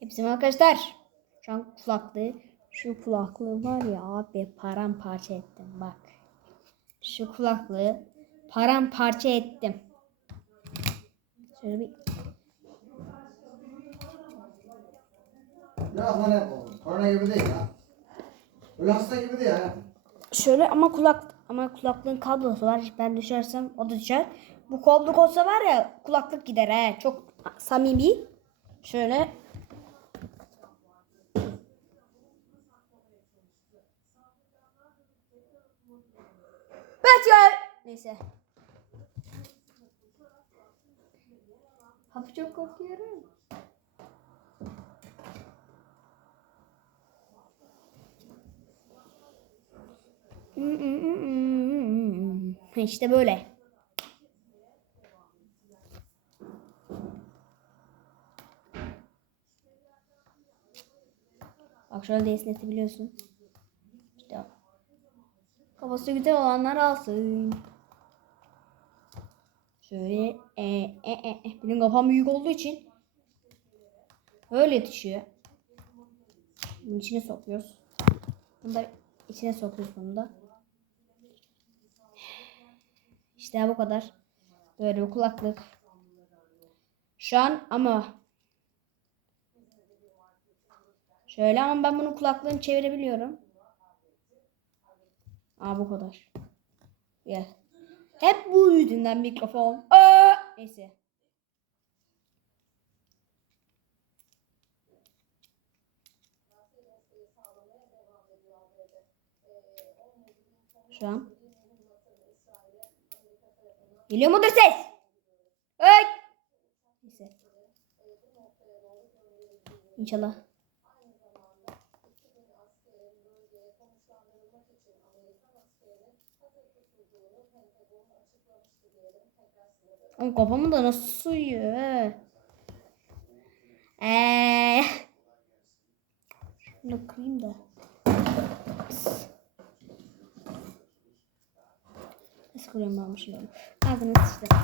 Hepsi arkadaşlar. Şu an kulaklığı, şu kulaklığı var ya abi paramparça ettim bak. Şu kulaklığı paramparça ettim. Şöyle bir Biraz hani korona gibi değil ya. Öyle hasta gibi değil ya. şöyle ama kulak ama kulaklığın kablosu var. Ben düşersem o da düşer. Bu kolluk olsa var ya kulaklık gider he. Çok samimi. Şöyle Neyse. Hafif çok korkuyorum. İşte böyle. Bak şöyle esnetebiliyorsun. İşte kafası güzel olanlar alsın. Şöyle e, e, e, e. Benim kafam büyük olduğu için öyle düşüyor. Bunun içine sokuyoruz. Bunu da içine sokuyoruz bunu da. İşte bu kadar. Böyle bir kulaklık. Şu an ama şöyle ama ben bunun kulaklığını çevirebiliyorum. Aa bu kadar. Ya. Hep bu yüzünden mikrofon. Aa! Neyse. Şu an. Geliyor mudur ses? Hey! Neyse. İnşallah. Oğlum kafamı da nasıl suyuyor? he? Eee. Şunu kırayım da. Nasıl kırıyorum ben bu şeyleri? Ağzını sıçtı.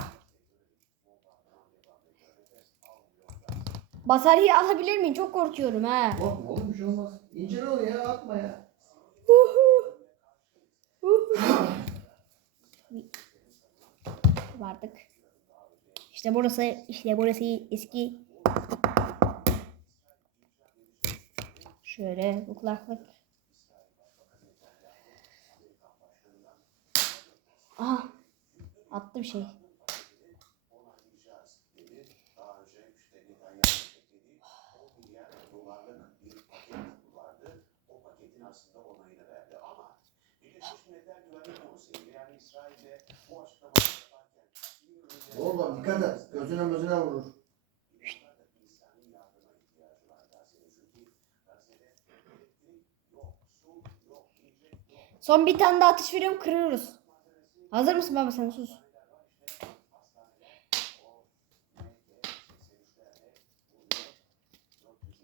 Bataryayı alabilir miyim? Çok korkuyorum ha. Korkma oğlum bir şey olmaz. İncele ol ya atma ya. Vardık. İşte burası, işte burası eski. Şöyle bu kulaklık. Aha. Attı bir şey. Oğlum dikkat et. Gözüne gözüne vurur. Son bir tane daha atış veriyorum kırıyoruz. Hazır mısın baba sen sus.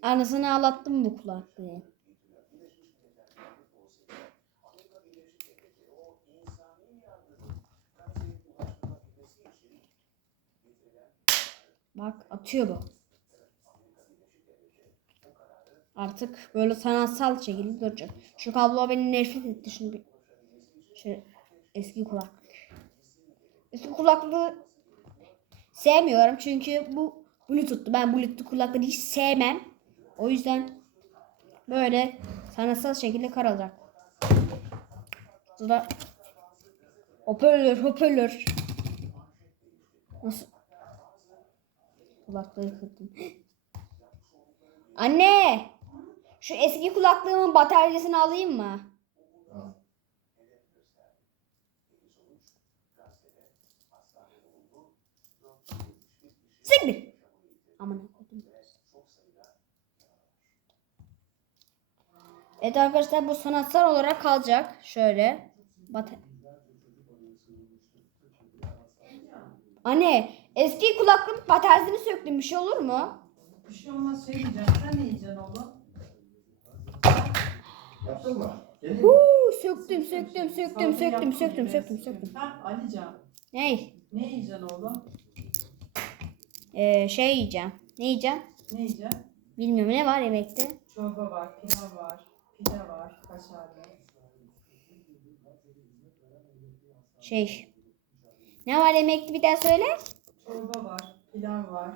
Anasını ağlattım bu kulaklığı. Bak atıyor bu. Artık böyle sanatsal şekilde duracak. Şu kablo beni nefret etti. Şunu bir eski kulaklık. Eski kulaklığı sevmiyorum çünkü bu Bluetooth'tu. Ben Bluetooth kulaklığı hiç sevmem. O yüzden böyle sanatsal şekilde karalacak. Burada hoparlör hoparlör. Nasıl? Kulaklığı kırdım. Anne! Şu eski kulaklığımın bataryasını alayım mı? Siktir. Aman. Evet arkadaşlar bu sanatsal olarak kalacak. Şöyle. Bat Anne eski kulaklığın bataryasını söktüm. Bir şey olur mu? Bir şey olmaz şey yiyeceksin. Sen ne yiyeceksin oğlum? Yaptın mı? Mi? Huu, söktüm söktüm söktüm Salata söktüm yaptım söktüm söktüm söktüm. Ha Alican. Ney? Ne yiyeceksin oğlum? Ee, şey yiyeceğim. Ne yiyeceğim? Ne yiyeceksin? Bilmiyorum ne var yemekte. Çorba var, pilav var, pide var, kaşarlı. Şey. Ne var yemekte bir daha söyle. Çorba var, pilav var,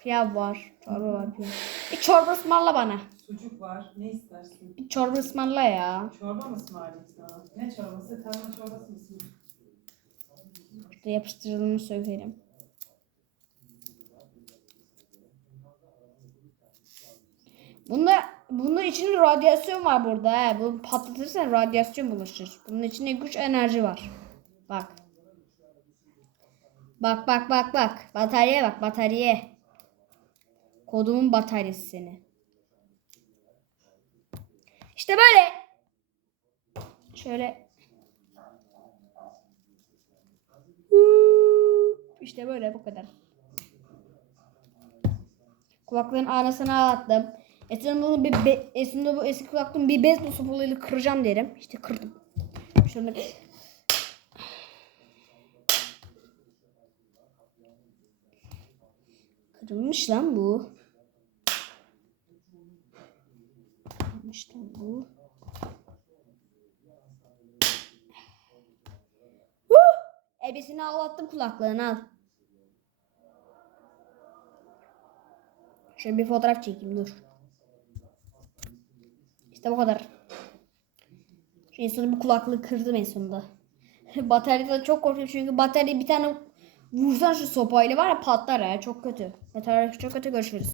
Pilav var. Çorba var. Pilav. Bir çorba ısmarla bana. sucuk var. Ne istersin? Bir çorba ısmarla ya. Çorba mı ısmarlayayım sana? Ne çorbası? Tarhana çorbası mı ısmarlayayım? Şurada yapıştırıldığını söyleyelim. Bunda bunun içinde radyasyon var burada. He. Bunu patlatırsan radyasyon bulaşır. Bunun içinde güç enerji var. Bak. Bak bak bak bak. Bataryaya bak bataryaya. Kodumun bataryası seni. İşte böyle. Şöyle. İşte böyle bu kadar. Kulaklığın anasını ağlattım. Bunu bir be, esnada bu eski kulaklığın bir bez sopayla kıracağım derim. İşte kırdım. Şöyle Kırılmış lan bu. Kırılmış lan bu. Ebesini ağlattım kulaklığını al. Şöyle bir fotoğraf çekeyim dur. İşte bu kadar. Şu sonunda bu kulaklığı kırdım en sonunda. Bataryada çok korkuyorum çünkü batarya bir tane vursan şu sopayla var ya patlar ya çok kötü. Batarya çok kötü görüşürüz.